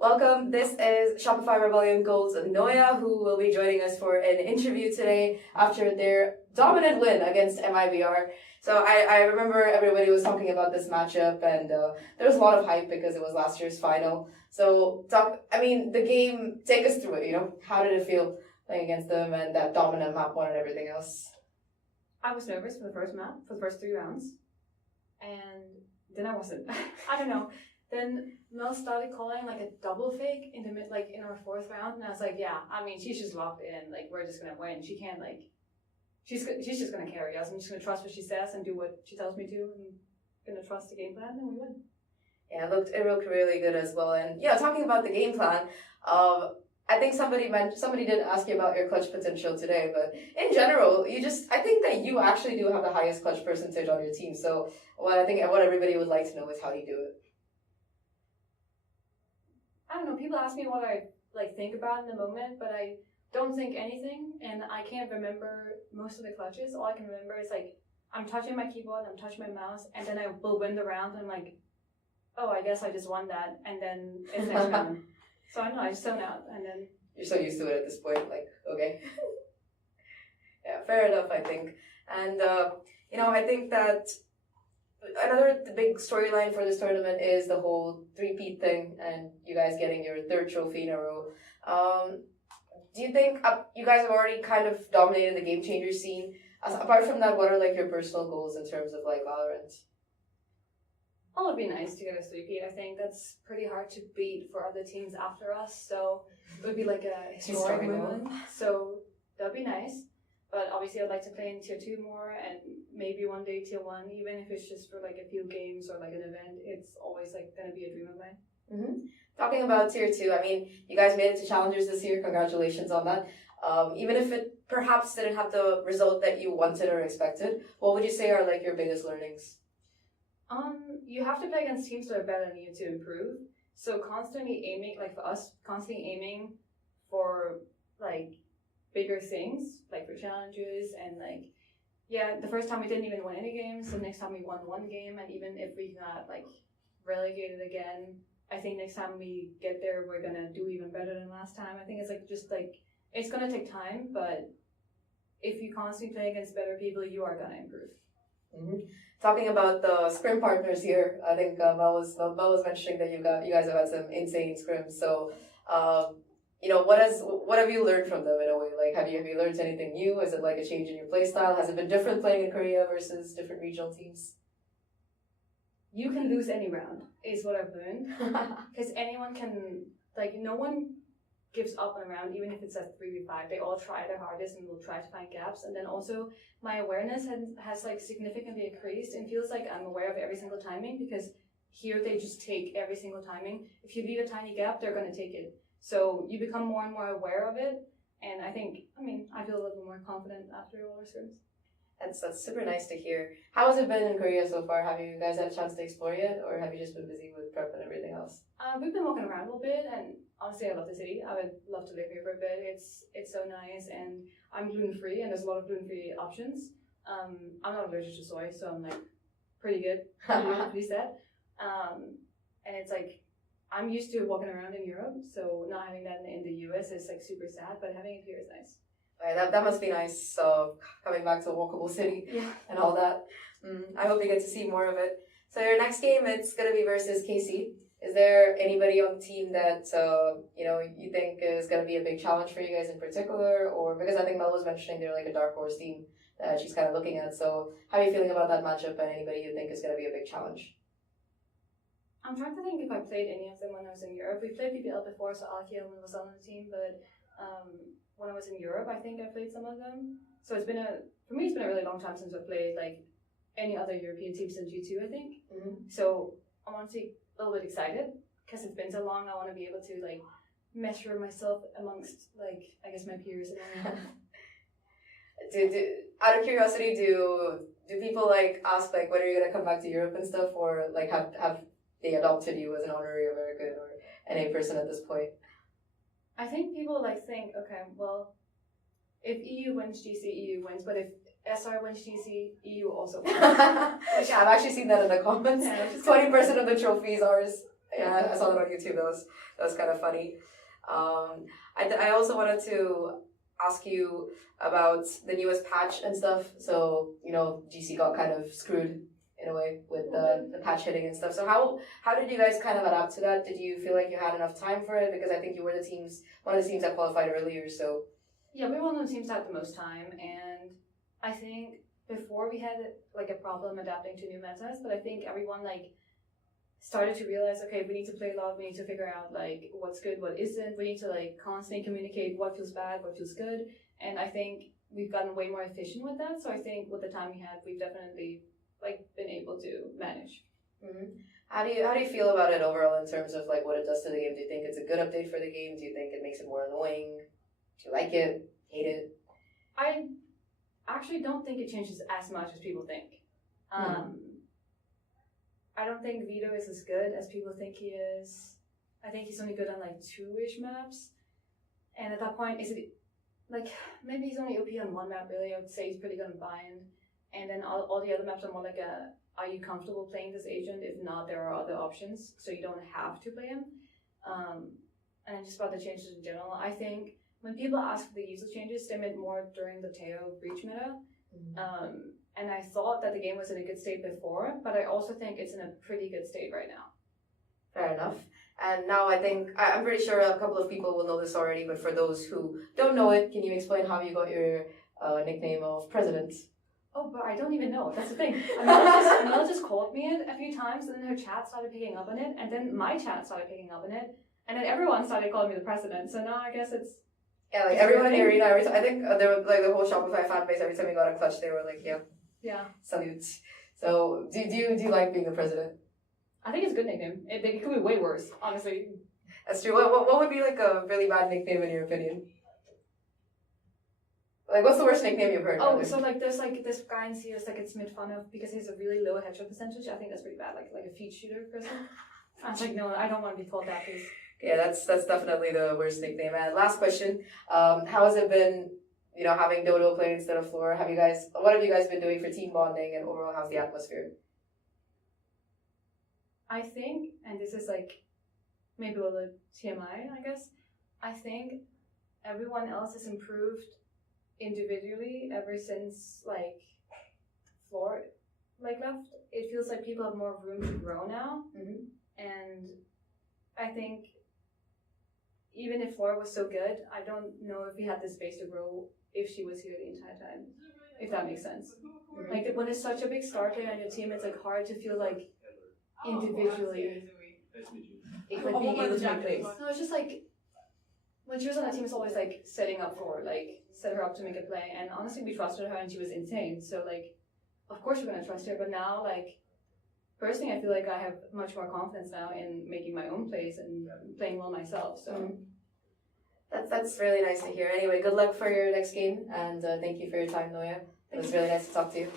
Welcome. This is Shopify Rebellion Gold's Noia, who will be joining us for an interview today after their dominant win against MIBR. So I remember everybody was talking about this matchup, and there was a lot of hype because it was last year's final. So the game, take us through it. How did it feel playing against them and that dominant map one and everything else? I was nervous for the first map, for the first 3 rounds, and then I wasn't. I don't know. Then Mel started calling like a double fake in our 4th round, and I was like, yeah, she's just locked in. Like, we're just gonna win. She can't she's just gonna carry us. I'm just gonna trust what she says and do what she tells me to, and gonna trust the game plan, and we win. Yeah, it looked really good as well. And talking about the game plan, I think somebody did ask you about your clutch potential today, but in general, I think that you actually do have the highest clutch percentage on your team. So what everybody would like to know is how do you do it? I don't know. People ask me what I think about in the moment, but I don't think anything, and I can't remember most of the clutches. All I can remember is I'm touching my keyboard, I'm touching my mouse, and then I will win the round, and I'm like, oh, I guess I just won that, and then it's next round. So I don't know, I just zone out, and then... You're so used to it at this point, okay. Yeah, fair enough, I think. And, I think that another big storyline for this tournament is the whole three-peat thing, and you guys getting your 3rd trophy in a row. Do you think you guys have already kind of dominated the game changer scene? Apart from that, what are your personal goals in terms of Valorant? Oh, it'd be nice to get a three-peat. I think that's pretty hard to beat for other teams after us, so it would be like a historic moment. So that'd be nice. But obviously, I'd like to play in Tier 2 more, and maybe one day Tier 1, even if it's just for a few games or an event. It's always going to be a dream of mine. Mm-hmm. Talking about Tier 2, you guys made it to Challengers this year. Congratulations on that. Even if it perhaps didn't have the result that you wanted or expected, what would you say are your biggest learnings? You have to play against teams that are better than you to improve. So constantly aiming, for us, constantly aiming for bigger things, for challenges, and the first time we didn't even win any games, so next time we won 1 game, and even if we got relegated again, I think next time we get there, we're gonna do even better than last time. I think it's it's gonna take time, but if you constantly play against better people, you are gonna improve. Mm-hmm. Talking about the scrim partners here, I think Mel was mentioning that you guys have had some insane scrims. So, what have you learned from them in a way? Have you learned anything new? Is it a change in your play style? Has it been different playing in Korea versus different regional teams? You can lose any round, is what I've learned. Because anyone can, no one gives up on a round, even if it's a 3v5. They all try their hardest and will try to find gaps. And then also, my awareness has significantly increased, and feels like I'm aware of every single timing, because here they just take every single timing. If you leave a tiny gap, they're going to take it. So you become more and more aware of it. And I think, I feel a little bit more confident after all our scrims. That's super nice to hear. How has it been in Korea so far? Have you guys had a chance to explore yet, or have you just been busy with prep and everything else? We've been walking around a little bit, and honestly, I love the city. I would love to live here for a bit. It's so nice, and I'm gluten-free, and there's a lot of gluten-free options. I'm not allergic to soy, so I'm pretty good, pretty set. And it's I'm used to walking around in Europe, so not having that in the US is super sad, but having it here is nice. Right, that must be nice. So coming back to a walkable city and all that. I hope you get to see more of it. So your next game, it's gonna be versus KC. Is there anybody on the team that you think is gonna be a big challenge for you guys in particular, or because I think Mel was mentioning they're a dark horse team that she's kind of looking at. So how are you feeling about that matchup, and anybody you think is gonna be a big challenge? I'm trying to think if I played any of them when I was in Europe. We played PPL before, so Alkiel was on the team, but when I was in Europe, I think I played some of them. So for me, it's been a really long time since I played any other European teams in G2, I think. Mm-hmm. So I'm honestly a little bit excited because it's been so long. I want to be able to measure myself amongst I guess my peers. Out of curiosity, do people ask when are you gonna come back to Europe and stuff, or have they adopted you as an honorary American or NA person at this point? I think people think, okay, well, if EU wins GC, EU wins, but if SR wins GC, EU also wins. I've actually seen that in the comments. 20% of the trophies are Yeah, I saw that on YouTube. That was kind of funny. I also wanted to ask you about the newest patch and stuff. So, GC got kind of screwed in a way with the patch hitting and stuff. So how did you guys kind of adapt to that? Did you feel like you had enough time for it? Because I think you were one of the teams that qualified earlier, so. Yeah, we were one of the teams that had the most time, and I think before we had like a problem adapting to new metas, but I think everyone like started to realize, okay, we need to play a lot, we need to figure out like what's good, what isn't, we need to like constantly communicate what feels bad, what feels good, and I think we've gotten way more efficient with that. So I think with the time we had, we've definitely like been able to manage. Mm-hmm. How do you feel about it overall in terms of like what it does to the game? Do you think it's a good update for the game? Do you think it makes it more annoying? Do you like it? Hate it? I actually don't think it changes as much as people think. I don't think Vito is as good as people think he is. I think he's only good on like 2-ish maps. And at that point, is it like maybe he's only OP on one map really? I would say he's pretty good on Bind. And then all the other maps are more like are you comfortable playing this agent? If not, there are other options, so you don't have to play him. And just about the changes in general, I think when people ask for the user changes, they meant more during the Teo breach meta. And I thought that the game was in a good state before, but I also think it's in a pretty good state right now. Fair enough. And now I'm pretty sure a couple of people will know this already, but for those who don't know it, can you explain how you got your nickname of President? Oh, but I don't even know. That's the thing. Amel just called me it a few times, and then her chat started picking up on it, and then my chat started picking up on it, and then everyone started calling me the President. So now I guess it's... Yeah, like everyone in the arena, I think there was like the whole Shopify fan base, every time we got a clutch, they were like, yeah, salutes. So do you like being the President? I think it's a good nickname. It could be way worse, honestly. That's true. What would be like a really bad nickname in your opinion? Like, what's the worst nickname you've heard? Oh, so like there's like this guy in CS that gets made fun of because he has a really low headshot percentage. I think that's pretty bad. Like a feed shooter person. I was like, no, I don't want to be called that, please. Yeah, that's definitely the worst nickname. And last question, how has it been, having Dodo play instead of Floor? What have you guys been doing for team bonding, and overall, how's the atmosphere? I think, and this is like maybe a little TMI, I guess, I think everyone else has improved individually ever since like Floor left. It feels like people have more room to grow now. Mm-hmm. And I think even if Floor was so good, I don't know if we had the space to grow if she was here the entire time, if that makes sense. Mm-hmm. Like when it's such a big star player on your team, it's like hard to feel like individually being able to make plays. No, it's just like when she was on the team, it's always like setting up Floor, like set her up to make a play. And honestly, we trusted her, and she was insane. So like, of course we're gonna trust her. But now, like, personally, I feel like I have much more confidence now in making my own plays and playing well myself. So that's really nice to hear. Anyway, good luck for your next game, and thank you for your time, Noia. It was really nice to talk to you.